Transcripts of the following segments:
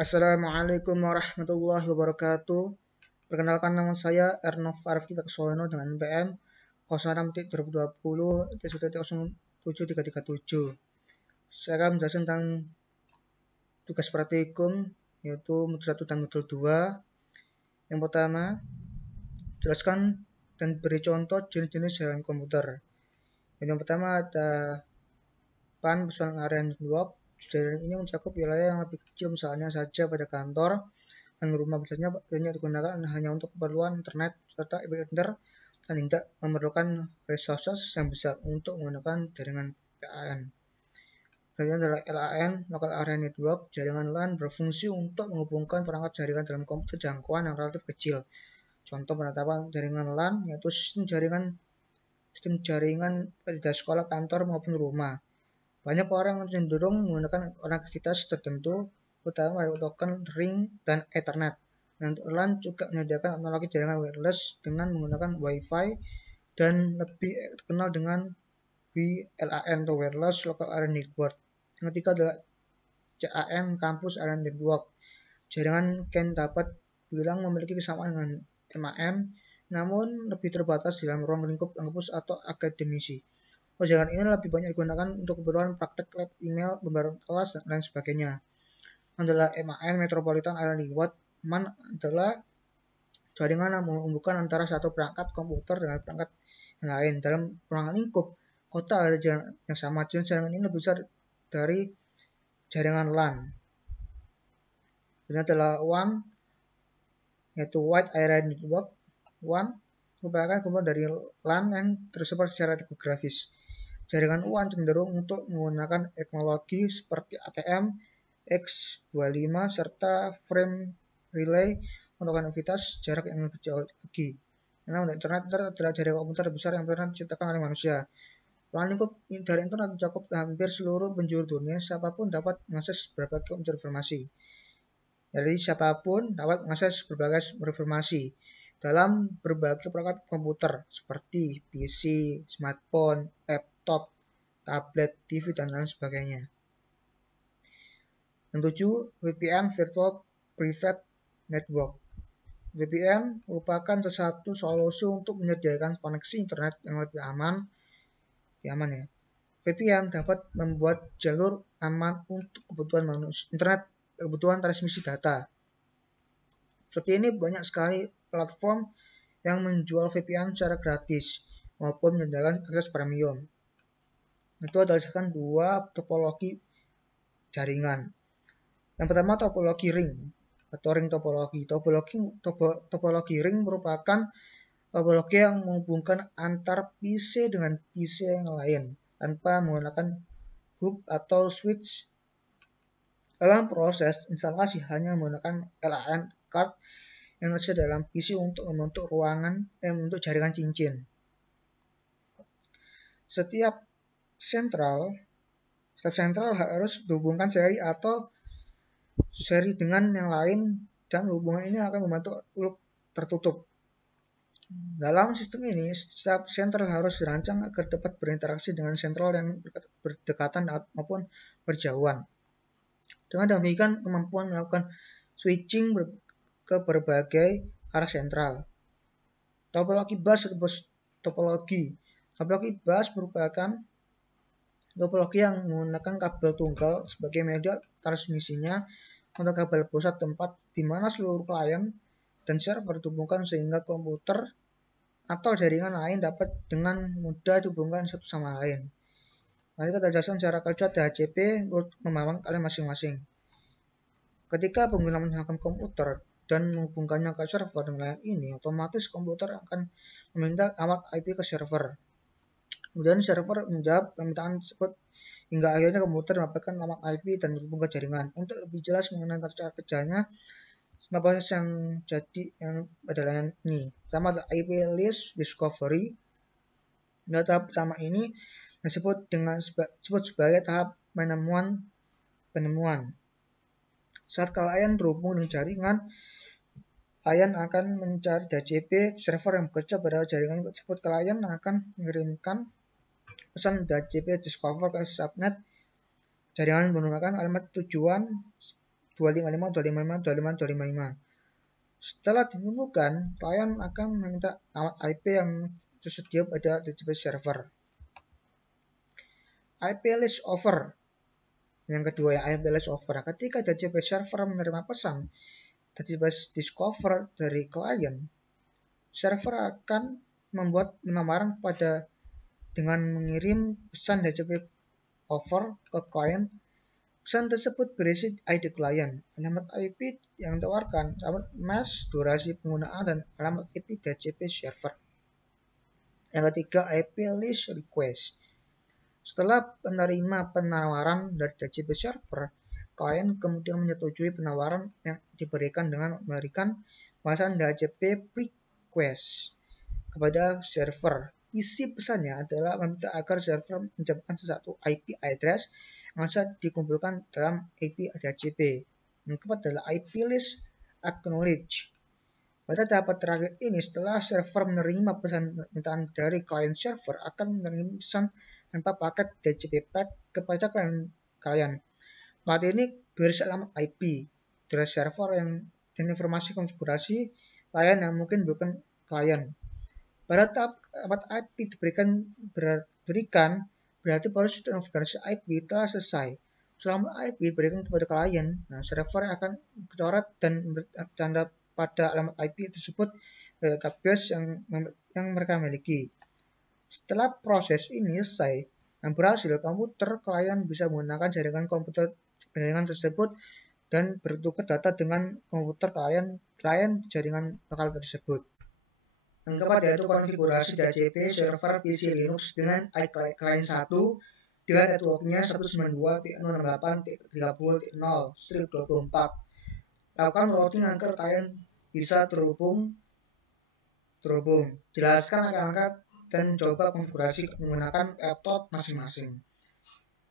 Assalamualaikum warahmatullahi wabarakatuh. Perkenalkan, nama saya Ernov Arif Kitaksono dengan NPM 06.2020.07337. Saya akan menjelaskan tentang tugas praktikum, yaitu modul 1 dan modul 2. Yang pertama, jelaskan dan beri contoh jenis-jenis jaringan komputer. Yang pertama ada PAN, Personal Area Network. Jaringan ini mencakup wilayah yang lebih kecil, misalnya saja pada kantor dan rumah. Biasanya banyak digunakan hanya untuk keperluan internet serta e-commerce dan tidak memerlukan resources yang besar untuk menggunakan jaringan PAN. Kemudian adalah LAN, Local Area Network. Jaringan LAN berfungsi untuk menghubungkan perangkat jaringan dalam komputer jangkauan yang relatif kecil. Contoh penetapan jaringan LAN yaitu sistem jaringan pada sekolah, kantor maupun rumah. Banyak orang cenderung menggunakan konektivitas tertentu, utama token, ring, dan Ethernet. Dan untuk LAN juga menyediakan teknologi jaringan wireless dengan menggunakan Wi-Fi dan lebih dikenal dengan WLAN atau Wireless Local Area Network. Yang ketiga adalah CAN, Campus Area Network. Jaringan CAN dapat dibilang memiliki kesamaan dengan MAN, namun lebih terbatas di dalam ruang lingkup kampus atau akademisi. Jaringan ini lebih banyak digunakan untuk keperluan praktek lab, email, pembaruan kelas, dan lain sebagainya. Adalah MAN, Metropolitan Area Network. MAN adalah jaringan yang menghubungkan antara satu perangkat komputer dengan perangkat yang lain. Dalam ruang lingkup kota ada jaringan yang sama. Jenis jaringan ini lebih besar dari jaringan LAN. Ini adalah WAN, yaitu Wide Area Network. WAN merupakan kumpulan dari LAN yang tersebar secara topografis. Jaringan WAN cenderung untuk menggunakan teknologi seperti ATM, X25, serta frame relay untuk konektivitas jarak yang lebih jauh lagi. Karena internet adalah jaringan komputer besar yang pernah diciptakan oleh manusia. Ruang lingkup dari internet mencakup hampir seluruh penjuru dunia. Siapapun dapat mengakses berbagai informasi. Jadi siapapun dapat mengakses berbagai informasi dalam berbagai perangkat komputer seperti PC, smartphone, laptop, tablet, TV, dan lain sebagainya. Yang 7, VPN, Virtual Private Network. VPN merupakan satu solusi untuk menyediakan koneksi internet yang lebih aman. VPN dapat membuat jalur aman untuk kebutuhan internet, kebutuhan transmisi data. Seperti ini banyak sekali platform yang menjual VPN secara gratis maupun menyediakan akses premium. Itu adalah dua topologi jaringan. Yang pertama topologi ring atau ring topologi. Topologi ring merupakan topologi yang menghubungkan antar PC dengan PC yang lain tanpa menggunakan hub atau switch. Dalam proses instalasi hanya menggunakan LAN card yang ada dalam PC untuk membentuk membentuk jaringan cincin. Setiap sentral harus dihubungkan seri dengan yang lain, dan hubungan ini akan membentuk loop tertutup. Dalam sistem ini, setiap sentral harus dirancang agar dapat berinteraksi dengan sentral yang berdekatan maupun berjauhan. Dengan demikian, kemampuan melakukan switching ke berbagai arah sentral. Topologi bus merupakan topologi yang menggunakan kabel tunggal sebagai media transmisinya untuk kabel pusat tempat di mana seluruh klien dan server dihubungkan sehingga komputer atau jaringan lain dapat dengan mudah dihubungkan satu sama lain. Nanti kita jelaskan cara kerja DHCP menurut pemahaman kalian masing-masing. Ketika pengguna menggunakan komputer dan menghubungkannya ke server dengan lain ini, otomatis komputer akan meminta alamat IP ke server. Kemudian server menjawab permintaan tersebut hingga akhirnya komputer mendapatkan alamat IP dan berhubung ke jaringan. Untuk lebih jelas mengenai cara kerjanya, proses yang pada layanan ini. Pertama adalah IP list discovery. Pada tahap pertama ini disebut sebagai tahap penemuan. Saat klien terhubung dengan jaringan, klien akan mencari DHCP server yang bekerja pada jaringan tersebut. Klien akan mengirimkan pesan DHCP discover ke subnet jaringan menggunakan alamat tujuan 255.255.255. Setelah ditemukan, klien akan meminta alamat IP yang tersedia pada database server. IP list offer. Yang kedua ya, IP list offer. Ketika database server menerima pesan database discover dari klien, server akan membuat penawaran dengan mengirim pesan database offer ke klien. Pesan tersebut berisi ID klien, alamat IP yang ditawarkan, alamat mesh, durasi penggunaan, dan alamat IP database server. Yang ketiga, IP list request. Setelah penerima penawaran dari database server, klien kemudian menyetujui penawaran yang diberikan dengan memberikan balasan DHCP request kepada server. Isi pesannya adalah meminta agar server menjemputkan sesuatu IP address yang bisa dikumpulkan dalam IP DHCP. Yang keempat adalah IP list acknowledge. Pada tahap terakhir ini, setelah server menerima pesan permintaan dari klien, server akan menerima pesan tanpa paket DHCP path kepada klien. Path ini berisi alamat IP dari server dan informasi konfigurasi klien yang mungkin bukan klien. Pada tahap alamat IP diberikan berarti proses konfigurasi IP telah selesai. Selama IP diberikan kepada klien, server akan mencoret dan bertanda pada alamat IP tersebut database yang mereka miliki. Setelah proses ini selesai dan berhasil, komputer klien bisa menggunakan jaringan tersebut dan bertukar data dengan komputer klien jaringan lokal tersebut. Yang keempat yaitu konfigurasi DHCP server PC Linux dengan client 1 dengan networknya 192.168.30.0/24. Lakukan routing agar klien bisa terhubung. Jelaskan angka dan coba konfigurasi menggunakan laptop masing-masing.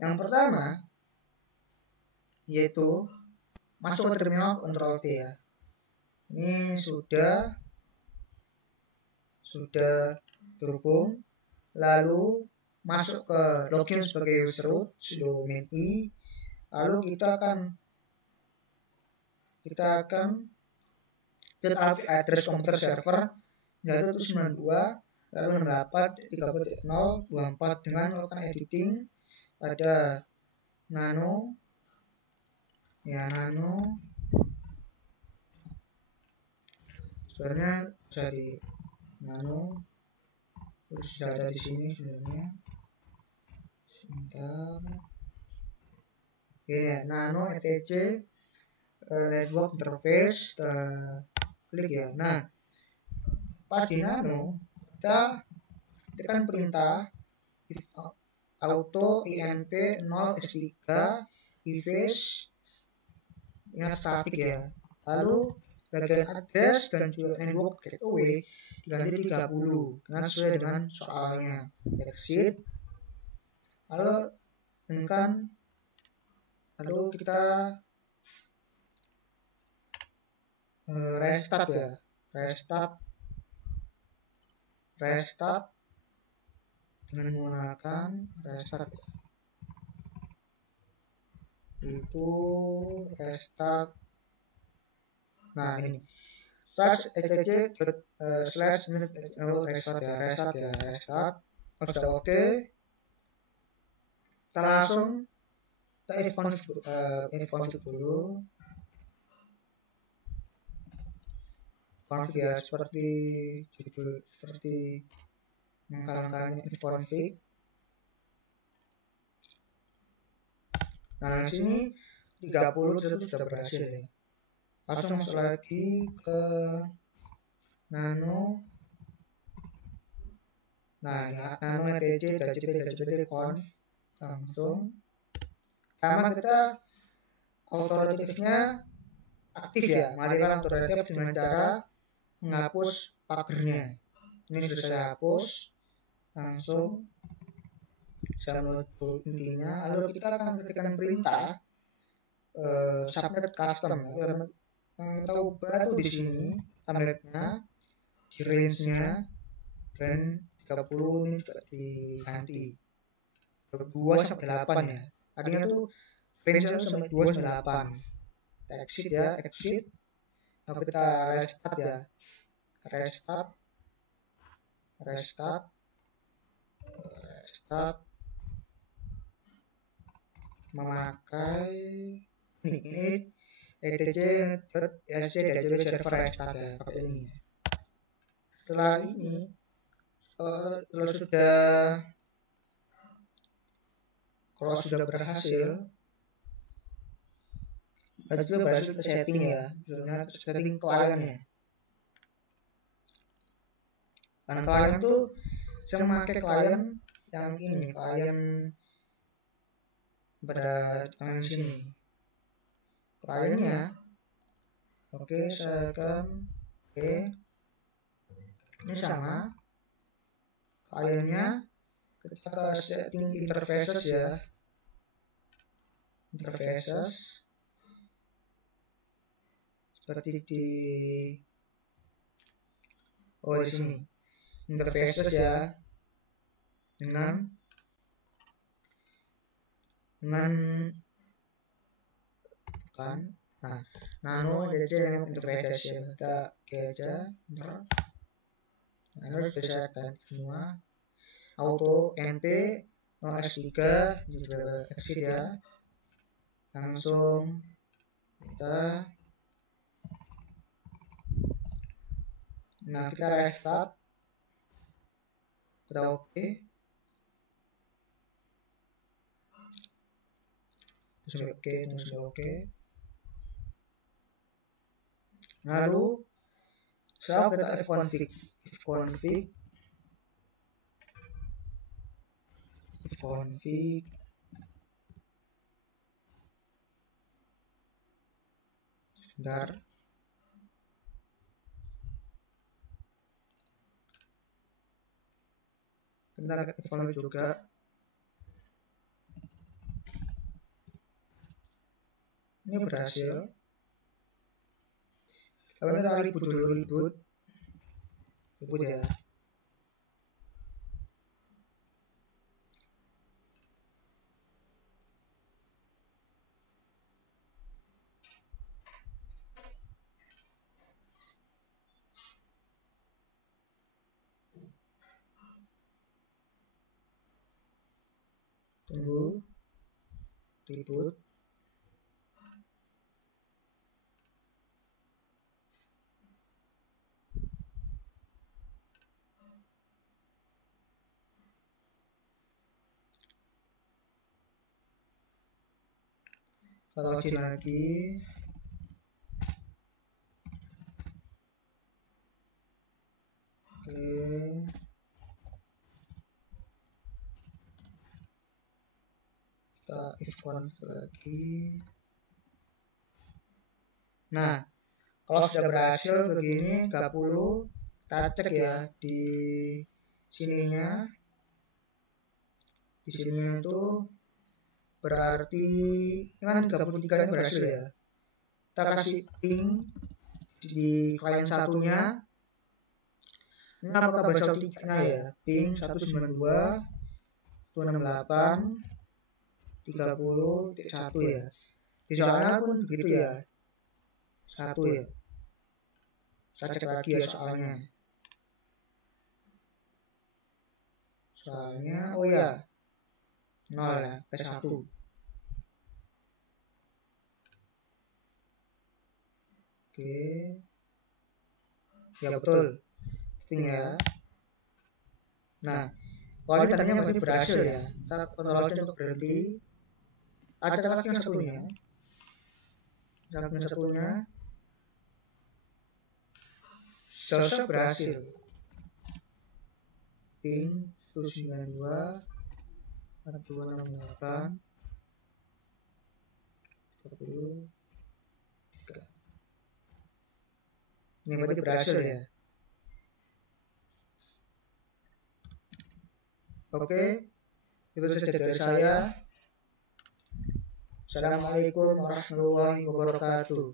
Yang pertama yaitu masuk ke terminal Ctrl T ya. Ini sudah terhubung, lalu masuk ke login sebagai user root sudo main I, lalu kita akan get IP address komputer server yaitu 92.168.30.024 dengan melakukan editing pada nano sebenarnya jadi nano terus sudah ada di sini sebenarnya. Sebentar. Oke ya, nano etc network interface, klik ya. Nah, pas di nano kita tekan perintah auto inp 0x3 device yang statik ya. Lalu bagian address dan juga network gateway diganti 30 karena sesuai dengan soalnya. Exit, lalu kita restart ya, restart dengan menggunakan restart ya. Itu restart. Nah ini /etc restart. Sudah oke. Kita langsung config dulu. Config ya seperti judul, seperti angka-angkanya config. Nah di sini 30 tersebut sudah berhasil ya. Langsung masuk lagi ke nano. Nah nano etc DHCP conf langsung. Pertama kita authoritative-nya aktif ya. Matikan authoritative dengan cara menghapus pagernya. Ini sudah saya hapus. Langsung saya menutup intinya. Lalu kita akan ketikkan perintah subnet custom. Kita ubah tuh di sini thumbnailnya, di range-nya, dan 30 ini juga diganti 2 sampai 8 ya. Artinya tuh range-nya sampai 2 sampai 8. kita exit ya, exit. Lalu kita restart ya, restart memakai ini etc.sc dari server restart ya, pakai ini ya. Setelah ini kalau sudah berhasil kita setting ya, misalnya setting klien ya. Dan klien tuh saya memakai klien yang ini, klien pada tangan sini. Kliennya, oke, saya akan ini sama. Kliennya kita ke setting interfaces ya, interfaces seperti di sini interfaces ya, dengan kan, nano aja yang interfaces ya, kita aja harus bisa kan semua auto np s3 juga exit ya, langsung kita restart, kita oke. Sudah oke. Lalu setelah kita ifconfig sebentar, kita ifconfig juga. Ini berhasil. Lalu kita reboot ya. Tunggu reboot. Kita login lagi. Oke. Kita ifconfig lagi. Nah, kalau sudah berhasil begini 30, kita cek ya di sininya. Di sininya itu berarti kan 33 ini berhasil ya. Kita kasih ping di klien satunya. Ini apakah berhasil tiknya ya? Ping 192 268 30.1 ya. Di soalnya pun begitu ya. 1 ya. Saya cek lagi ya soalnya. Oh ya. 0 ya, ke 1. Oke. Ya betul. Ping ya. Nah, kalau ini tadinya berarti berhasil ya. Kita kontrol untuk berhenti. Cek lagi yang satunya. Selesai berhasil. Ping 192 268 30. Ini berarti berhasil ya. Oke, itu saja dari saya. Assalamualaikum warahmatullahi wabarakatuh.